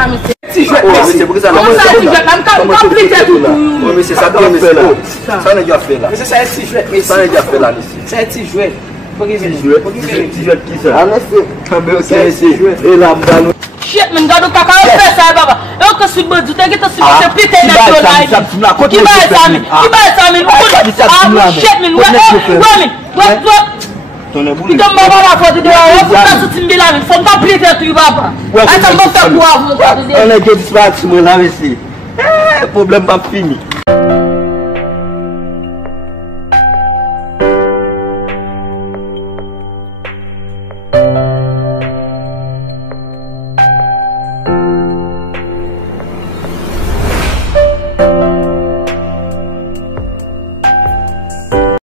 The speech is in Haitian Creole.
là, monsieur. Si je vais, Comment ça, si je vais, compliqué tout. Oui, monsieur, ça doit faire là. Ça n'est déjà fait là. Monsieur, c'est si je vais, mais ça n'est déjà fait là, monsieur. c'est si je vais. Si je qui ça? En effet. Et là, madame. Shit, mais regarde caca, on fait ça, papa. Et que si bon, tu t'es que si c'est putain de là. Qui va ça, mais? Qui va ça, mais? Ah, shit, mais ouais. Putain, maman, la faute de là, on peut pas sortir de là, mais faut pas plier tu papa. Attends, on va faire quoi, vous? On est que disparaître, moi là, ici. Problème pas fini.